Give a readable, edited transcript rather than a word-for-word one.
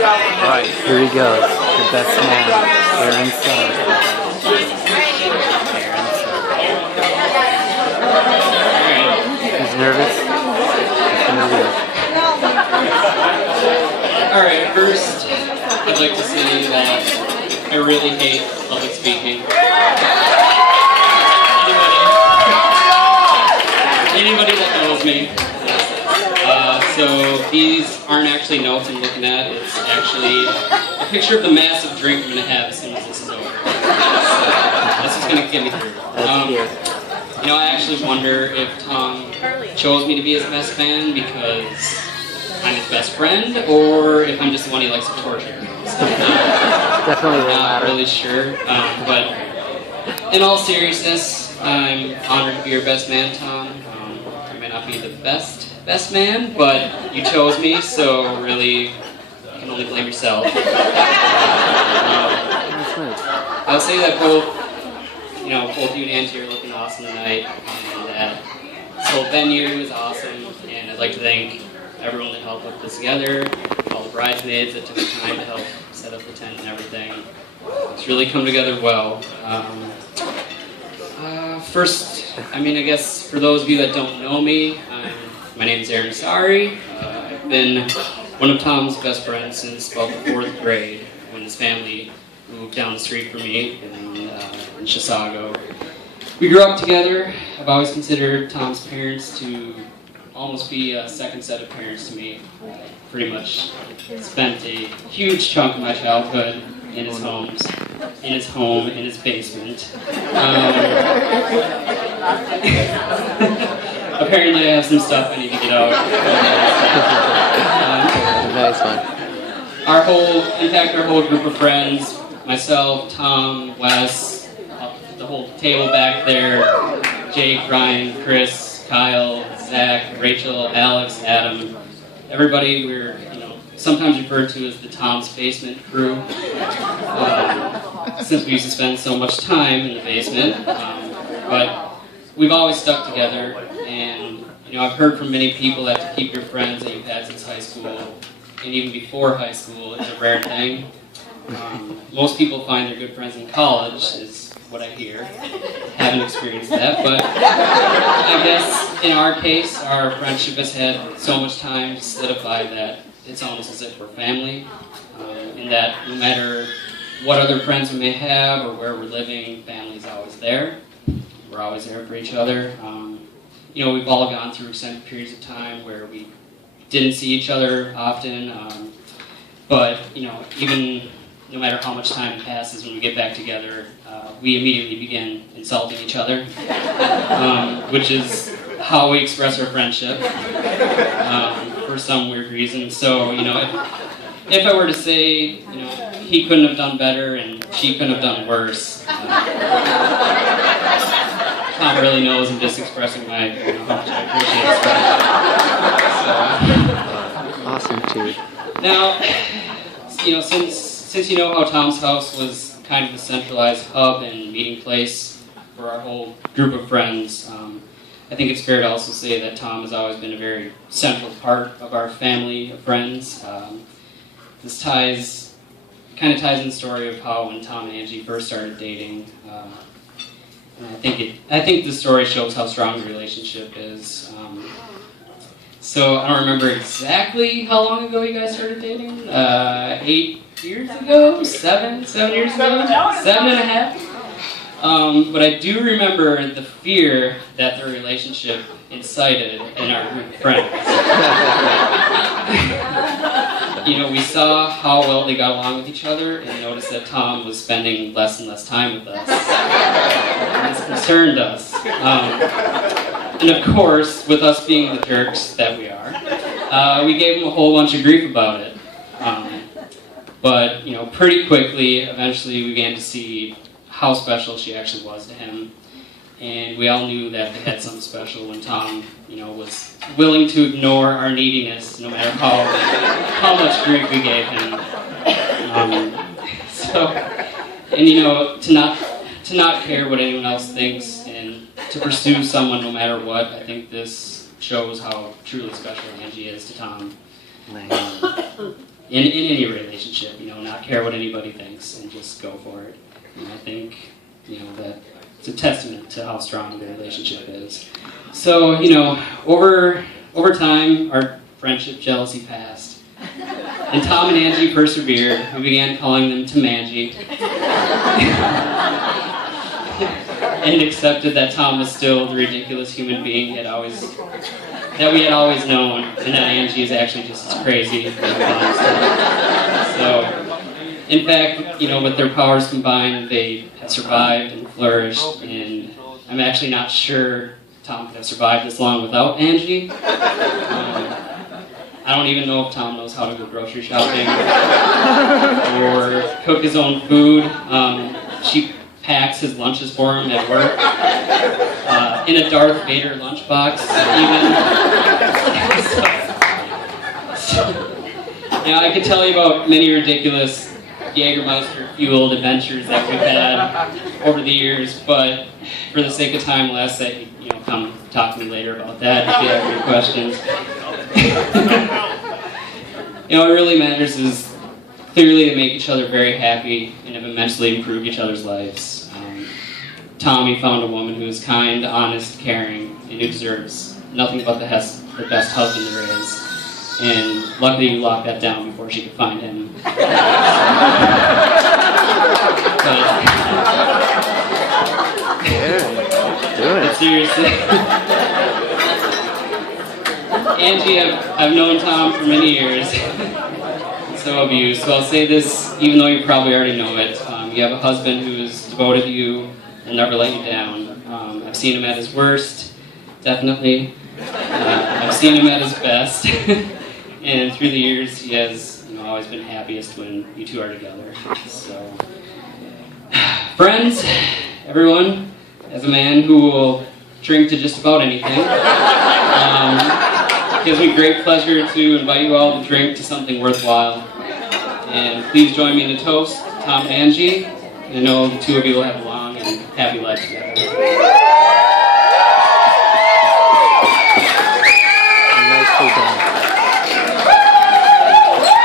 Alright, here he goes. The best man, Aaron's son. He's nervous. Alright, first, I'd like to say that I really hate public speaking. Anybody that knows me. So these aren't actually notes I'm looking at, it's actually a picture of the massive drink I'm going to have as soon as this is over. So this is going to get me through. You know, I actually wonder if Tom chose me to be his best man because I'm his best friend, or if I'm just the one he likes to torture. So, Definitely not really sure, but in all seriousness, I'm honored to be your best man, Tom. I may not be the best man, but you chose me, so really, you can only blame yourself. I'll say that both you and Angie are looking awesome tonight, and that this whole venue is awesome, and I'd like to thank everyone that helped put this together, all the bridesmaids that took the time to help set up the tent and everything. It's really come together well. First, I guess for those of you that don't know me, my name is Aaron. I've been one of Tom's best friends since about the 4th grade, when his family moved down the street from me in Chisago. We grew up together. I've always considered Tom's parents to almost be a second set of parents to me. Pretty much spent a huge chunk of my childhood in his home, in his basement. Apparently I have some stuff I need to get out. Nice one. Our whole group of friends, myself, Tom, Wes, the whole table back there, Jake, Ryan, Chris, Kyle, Zach, Rachel, Alex, Adam, everybody we're sometimes referred to as the Tom's Basement crew, since we used to spend so much time in the basement. But we've always stuck together, and I've heard from many people that to keep your friends that you've had since high school, and even before high school, is a rare thing. Most people find their good friends in college, is what I hear. Haven't experienced that, but I guess in our case, our friendship has had so much time to solidify that it's almost as if we're family, in that no matter what other friends we may have or where we're living, family's always there. We're always there for each other. We've all gone through extended periods of time where we didn't see each other often, but even no matter how much time passes when we get back together, we immediately begin insulting each other, which is how we express our friendship, for some weird reason. So, if I were to say, he couldn't have done better and she couldn't have done worse, Tom really knows I'm just expressing how much I appreciate his friendship. So, Awesome, too. now, since you know how Tom's house was kind of the centralized hub and meeting place for our whole group of friends, I think it's fair to also say that Tom has always been a very central part of our family of friends. This kind of ties in the story of how when Tom and Angie first started dating. And I think the story shows how strong the relationship is. So I don't remember exactly how long ago you guys started dating. 8 years ago? 7 years ago? 7.5? But I do remember the fear that the relationship incited in our group of friends. We saw how well they got along with each other and noticed that Tom was spending less and less time with us. And this concerned us. And of course, with us being the jerks that we are, we gave him a whole bunch of grief about it. But pretty quickly, eventually we began to see how special she actually was to him. And we all knew that they had something special when Tom, was willing to ignore our neediness, no matter how much grief we gave him. To not care what anyone else thinks, and to pursue someone no matter what, I think this shows how truly special Angie is to Tom. in any relationship, not care what anybody thinks and just go for it. And I think, that it's a testament to how strong the relationship is. So, over time, our friendship jealousy passed. And Tom and Angie persevered. We began calling them Tamangie. And accepted that Tom was still the ridiculous human being we had always known, and that Angie is actually just as crazy as Tom. So, in fact, with their powers combined, they have survived and flourished, and I'm actually not sure Tom could have survived this long without Angie. I don't even know if Tom knows how to go grocery shopping or cook his own food. She packs his lunches for him at work, in a Darth Vader lunchbox, even. I could tell you about many ridiculous Jägermeister-fueled adventures that we've had over the years, but for the sake of time, I'll ask that you come talk to me later about that if you have any questions. What really matters is clearly to make each other very happy and have immensely improved each other's lives. Tommy found a woman who is kind, honest, caring, and who deserves nothing but the best husband there is. And luckily we locked that down before she could find him. But seriously. Angie, I've known Tom for many years. So have you. So I'll say this, even though you probably already know it. You have a husband who is devoted to you and never let you down. I've seen him at his worst, definitely. I've seen him at his best. And through the years, he has always been happiest when you two are together. So, friends, everyone, as a man who will drink to just about anything, it gives me great pleasure to invite you all to drink to something worthwhile. And please join me in the toast, Tom and Angie. I know the two of you will have a long and happy life together.